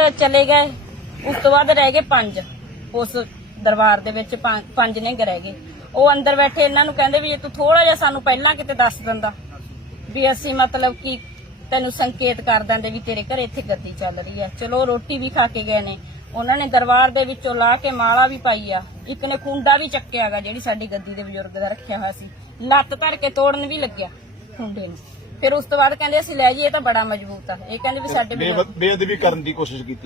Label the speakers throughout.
Speaker 1: ਚਲੇ ਗਏ। ਉਸ ਤੋਂ ਬਾਅਦ ਰਹਿ ਗਏ 5 ਉਸ ਦਰਬਾਰ ਦੇ ਵਿੱਚ 5 ਨੇ ਰਹਿ ਗਏ। ਉਹ ਅੰਦਰ ਬੈਠੇ ਇਹਨਾਂ ਨੂੰ ਕਹਿੰਦੇ ਵੀ ਤੂੰ ਥੋੜਾ ਜਿਹਾ ਸਾਨੂੰ ਪਹਿਲਾਂ ਕਿਤੇ ਦੱਸ ਦਿੰਦਾ ਵੀ ਅਸੀਂ ਮਤਲਬ ਕਿ ਤੈਨੂੰ ਸੰਕੇਤ ਕਰ ਦਿੰਦੇ ਵੀ ਤੇਰੇ ਘਰੇ ਇੱਥੇ ਗੱਦੀ ਚੱਲ ਰਹੀ ਹੈ। ਚਲੋ ਰੋਟੀ ਵੀ ਖਾ ਕੇ ਗਏ ਨੇ। ਉਹਨਾਂ ਨੇ ਦਰਬਾਰ ਦੇ ਵਿੱਚੋਂ ਲਾ ਕੇ ਮਾਲਾ ਵੀ ਪਾਈ ਆ। ਇੱਕ ਨੇ ਖੁੰਡਾ ਵੀ ਚੱਕਿਆ ਗਾ ਜਿਹੜੀ ਸਾਡੀ ਗੱਦੀ ਦੇ ਬਜ਼ੁਰਗ ਦਾ ਰੱਖਿਆ ਹੋਇਆ ਸੀ। ਲੱਤ ਧਰ ਕੇ ਤੋੜਨ ਵੀ ਲੱਗਿਆ ਖੁੰਡੇ ਨੂੰ। ਫਿਰ ਉਸ ਤੋਂ ਬਾਅਦ ਕਹਿੰਦੇ ਅਸੀਂ ਲੈ ਜਾਈਏ ਤਾਂ ਬੜਾ ਮਜ਼ਬੂਤ ਆ। ਇਹ ਕਹਿੰਦੇ ਵੀ ਸਾਡੇ
Speaker 2: ਬੇਅਦਬੀ ਕਰਨ ਦੀ ਕੋਸ਼ਿਸ਼ ਕੀਤੀ।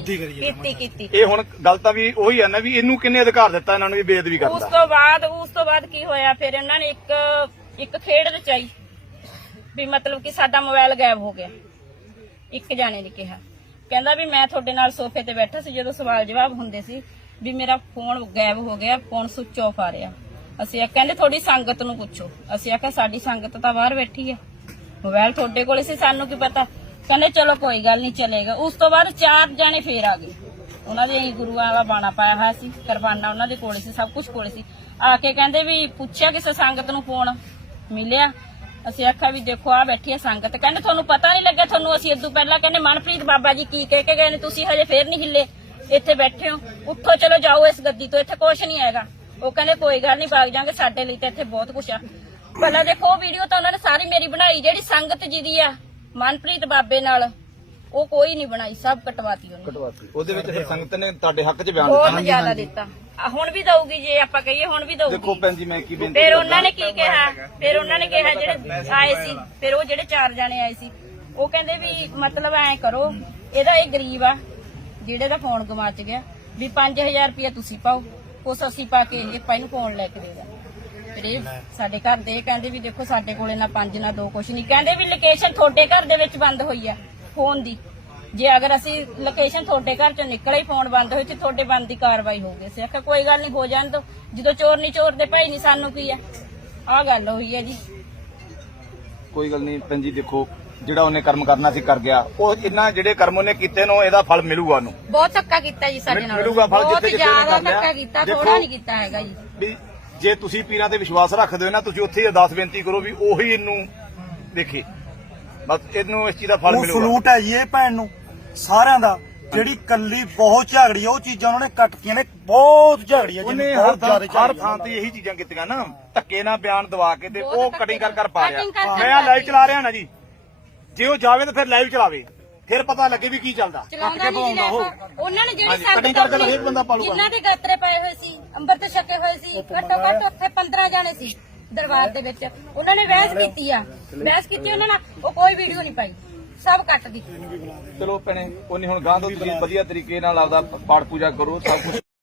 Speaker 1: ਕੀਤੀ।
Speaker 2: ਇਹ ਹੁਣ ਗੱਲ ਤਾਂ ਵੀ ਉਹੀ ਆ ਨਾ ਵੀ ਇਹਨੂੰ ਕਿੰਨੇ ਅਧਿਕਾਰ ਦਿੱਤਾ ਇਹਨਾਂ ਨੂੰ ਵੀ ਬੇਅਦਬੀ ਕਰਨ ਦਾ।
Speaker 1: ਉਸ ਤੋਂ ਬਾਅਦ ਕੀ ਹੋਇਆ ਫਿਰ ਇਹਨਾਂ ਨੇ ਇੱਕ ਖੇਡ ਰਚਾਈ ਵੀ ਮਤਲਬ ਕਿ ਸਾਡਾ ਮੋਬਾਈਲ ਗਾਇਬ ਹੋ ਗਿਆ। ਇੱਕ ਜਾਣੇ ਨੇ ਕਿਹਾ ਕਹਿੰਦਾ ਵੀ ਮੈਂ ਤੁਹਾਡੇ ਨਾਲ ਸੋਫੇ ਤੇ ਬੈਠਾ ਸੀ ਜਦੋਂ ਸਵਾਲ ਜਵਾਬ ਹੁੰਦੇ ਸੀ ਵੀ ਮੇਰਾ ਫੋਨ ਗਾਇਬ ਹੋ ਗਿਆ, ਫੋਨ ਸੁੱਚ ਆਫ ਆ ਰਿਹਾ। ਅਸੀਂ ਕਹਿੰਦੇ ਤੁਹਾਡੀ ਸੰਗਤ ਨੂੰ ਪੁੱਛੋ। ਅਸੀਂ ਆਖਿਆ ਸਾਡੀ ਸੰਗਤ ਤਾਂ ਬਾਹਰ ਬੈਠੀ ਆ, ਮੋਬਾਈਲ ਤੁਹਾਡੇ ਕੋਲੇ ਸੀ, ਸਾਨੂੰ ਕੀ ਪਤਾ। ਕਹਿੰਦੇ ਚਲੋ ਕੋਈ ਗੱਲ ਨਹੀਂ ਚਲੇਗਾ। ਉਸ ਤੋਂ ਬਾਅਦ 4 ਜਾਣੇ ਫੇਰ ਆ ਗਏ। ਉਹਨਾਂ ਦੇ ਗੁਰੂਆਂ ਦਾ ਬਾਣਾ ਪਾਇਆ ਹੋਇਆ ਸੀ, ਕੁਰਬਾਨਾ ਉਹਨਾਂ ਦੇ ਕੋਲੇ ਸੀ, ਸਭ ਕੁਝ ਕੋਲੇ ਸੀ। ਆ ਕੇ ਕਹਿੰਦੇ ਵੀ ਪੁੱਛਿਆ ਕਿਸੇ ਸੰਗਤ ਨੂੰ ਫੋਨ ਮਿਲਿਆ। ਅਸੀਂ ਆਖਿਆ ਵੀ ਦੇਖੋ ਆ ਬੈਠੀ ਹੈ ਸੰਗਤ। ਕਹਿੰਦੇ ਤੁਹਾਨੂੰ ਪਤਾ ਨਹੀਂ ਲੱਗਿਆ, ਤੁਹਾਨੂੰ ਅਸੀਂ ਇਦੋਂ ਪਹਿਲਾਂ ਕਹਿੰਦੇ ਮਨਪ੍ਰੀਤ ਬਾਬਾ ਜੀ ਕੀ ਕਹਿ ਕੇ ਗਏ ਨੇ, ਤੁਸੀਂ ਹਜੇ ਫੇਰ ਨਹੀਂ ਹਿੱਲੇ, ਇੱਥੇ ਬੈਠੇ ਹੋ, ਉੱਠੋ ਚਲੋ ਜਾਓ ਇਸ ਗੱਦੀ ਤੋਂ, ਇੱਥੇ ਕੁਛ ਨਹੀਂ ਹੈਗਾ। ਉਹ ਕਹਿੰਦੇ ਕੋਈ ਗੱਲ ਨਹੀਂ ਭਾਗ ਜਾਾਂਗੇ, ਸਾਡੇ ਲਈ ਤਾਂ ਇੱਥੇ ਬਹੁਤ ਕੁਛ ਆ। ਪਹਿਲਾਂ ਦੇਖੋ ਉਹ ਵੀਡੀਓ ਤਾਂ ਉਹਨਾਂ ਨੇ ਸਾਰੀ ਮੇਰੀ ਬਣਾਈ, ਜਿਹੜੀ ਸੰਗਤ ਜੀ ਦੀ ਆ ਮਨਪ੍ਰੀਤ ਬਾਬੇ ਨਾਲ, ਉਹ ਕੋਈ ਨਹੀਂ ਬਣਾਈ, ਸਭ ਕਟਵਾਤੀ ਉਹਨੇ।
Speaker 2: ਉਹਦੇ ਵਿੱਚ ਫਿਰ ਸੰਗਤ ਨੇ ਤੁਹਾਡੇ ਹੱਕ 'ਚ ਬਿਆਨ
Speaker 1: ਬਹੁਤ ਜ਼ਿਆਦਾ ਦਿੱਤਾ। ਹੁਣ ਵੀ ਦਊਗੀ ਜੇ ਆਪਾਂ ਕਹੀਏ, ਹੁਣ ਵੀ ਦਊਗੀ।
Speaker 2: ਦੇਖੋ ਭੈਣ ਜੀ ਮੈਂ ਕੀ ਬੇਨਤੀ
Speaker 1: ਫਿਰ ਉਹਨਾਂ ਨੇ ਕੀ ਕਿਹਾ, ਫਿਰ ਉਹਨਾਂ ਨੇ ਕਿਹਾ ਜਿਹੜੇ ਆਏ ਸੀ, ਫਿਰ ਉਹ ਜਿਹੜੇ 4 ਜਾਣੇ ਆਏ ਸੀ ਉਹ ਕਹਿੰਦੇ ਵੀ ਮਤਲਬ ਐ ਕਰੋ, ਇਹਦਾ ਇਹ ਗਰੀਬ ਆ ਜਿਹੜੇ ਦਾ ਫੋਨ ਗਵਾਚ ਗਿਆ, ਵੀ 5000 ਰੁਪਇਆ ਤੁਸੀਂ ਪਾਓ, ਕੁਛ ਅਸੀਂ ਪਾ ਕੇ ਇਹ ਪਾਈ ਨੂੰ ਫੋਨ ਲੈ ਕੇ ਦੇ ਦਾਂ। ਫਿਰ ਇਹ ਸਾਡੇ ਘਰ ਦੇ ਕਹਿੰਦੇ ਵੀ ਦੇਖੋ ਸਾਡੇ ਕੋਲੇ ਨਾ 5 ਨਾ 2 ਕੁਛ ਨਹੀਂ। ਕਹਿੰਦੇ ਵੀ ਲੋਕੇਸ਼ਨ ਤੁਹਾਡੇ ਘਰ ਦੇ ਵਿੱਚ ਬੰਦ ਹੋਈ ਆ ਫੋਨ ਦੀ, ਜੇ ਅਗਰ ਅਸੀਂ ਲੋਕੇਸ਼ਨ ਤੁਹਾਡੇ ਘਰ ਚੋਂ ਨਿਕਲੇ ਹੀ ਫੋਨ ਬੰਦ ਹੋਏ ਤੇ ਤੁਹਾਡੇ ਬੰਦ ਦੀ ਕਾਰਵਾਈ ਹੋਊਗੀ। ਅਸੀਂ ਆਖਿਆ ਕੋਈ ਗੱਲ ਨਹੀਂ ਹੋ ਜਾਣ ਦੋ, ਜਦੋਂ ਚੋਰ ਨਹੀਂ ਚੋਰ ਦੇ ਭਾਈ ਨਹੀਂ ਸਾਨੂੰ ਕੀ ਆ। ਆਹ ਗੱਲ ਹੋਈ ਹੈ ਜੀ।
Speaker 2: ਕੋਈ ਗੱਲ ਨਹੀਂ ਭੈਣ ਜੀ, ਦੇਖੋ ਜਿਹੜਾ ਉਹਨੇ ਕਰਮ ਕਰਨਾ ਸੀ ਕਰ ਗਿਆ। ਉਹ ਇਹਨਾਂ ਜਿਹੜੇ ਕਰਮ ਉਹਨੇ ਕੀਤੇ ਨੂੰ ਇਹਦਾ ਫਲ ਮਿਲੂਗਾ ਉਹਨੂੰ।
Speaker 1: ਬਹੁਤ ਧੱਕਾ ਕੀਤਾ ਜੀ ਸਾਡੇ ਨਾਲ,
Speaker 2: ਮਿਲੂਗਾ ਫਲ,
Speaker 1: ਬਹੁਤ
Speaker 2: ਜਿੱਥੇ
Speaker 1: ਜ਼ਿਆਦਾ ਧੱਕਾ ਕੀਤਾ, ਥੋੜਾ ਨਹੀਂ ਕੀਤਾ ਹੈਗਾ ਜੀ।
Speaker 2: ਵੀ ਜੇ ਤੁਸੀਂ ਪੀਰਾਂ ਤੇ ਵਿਸ਼ਵਾਸ ਰੱਖਦੇ ਹੋ ਨਾ, ਤੁਸੀਂ ਉੱਥੇ ਹੀ ਅਰਦਾਸ ਬੇਨਤੀ ਕਰੋ ਵੀ ਉਹੀ ਇਹਨੂੰ ਦੇਖੇ, ਬਸ ਇਹਨੂੰ ਇਸ ਚੀਜ਼ ਦਾ ਫਲ ਮਿਲੂਗਾ।
Speaker 3: ਫਲੂਟ ਹੈ ਜੀ ਇਹ ਭੈਣ ਨੂੰ ਸਾਰਿਆਂ ਦਾ, ਜਿਹੜੀ ਕੱਲੀ ਬਹੁਤ ਝਗੜੀ ਉਹ ਚੀਜ਼ਾਂ ਉਹਨਾਂ ਨੇ ਕੱਟਤੀਆਂ ਨੇ, ਬਹੁਤ ਝਗੜੀ ਹੈ ਜੀ।
Speaker 2: ਉਹਨੇ ਹਰ ਥਾਂ ਤੇ ਇਹੀ ਚੀਜ਼ਾਂ ਕੀਤੀਆਂ ਨਾ, ਧੱਕੇ ਨਾਲ ਬਿਆਨ ਦਵਾ ਕੇ ਤੇ ਉਹ ਕਟਿੰਗ ਕਰ ਪਾ ਰਿਹਾ। ਮੈਂ ਆ ਲਾਈਵ ਚਲਾ ਰਿਹਾ ਨਾ ਜੀ, ਜੇ ਉਹ ਜਾਵੇ ਤਾਂ ਫਿਰ ਲਾਈਵ ਚਲਾਵੇ, ਫਿਰ ਪਤਾ ਲੱਗੇ ਵੀ ਕੀ ਚੱਲਦਾ।
Speaker 1: ਉਹਨਾਂ ਨੇ ਜਿਹੜੀ ਸੰਗਤ ਜਿਨ੍ਹਾਂ ਦੇ ਗਾਤਰੇ ਪਾਏ ਹੋਏ ਸੀ, ਅੰਮ੍ਰਿਤ ਛਕੇ ਹੋਏ ਸੀ, ਘੱਟੋ ਘੱਟ ਉੱਥੇ 15 ਜਾਣੇ ਸੀ ਦਰਬਾਰ ਦੇ ਵਿੱਚ। ਉਹਨਾਂ ਨੇ ਬਹਿਸ ਕੀਤੀ ਆ, ਬਹਿਸ ਕੀਤੀ ਉਹਨਾਂ ਨਾਲ, ਉਹ ਕੋਈ ਵੀਡੀਓ ਨਹੀਂ ਪਾਈ, ਸਭ ਕੱਟ ਦਿੱਤੀ।
Speaker 2: ਚਲੋ ਭੈਣੇ ਉਹਨੇ ਹੁਣ ਗਾਂ ਤੋਂ ਤੁਸੀਂ ਵਧੀਆ ਤਰੀਕੇ ਨਾਲ ਆਪਦਾ ਪਾਠ ਪੂਜਾ ਕਰੋ, ਸਭ ਕੁਝ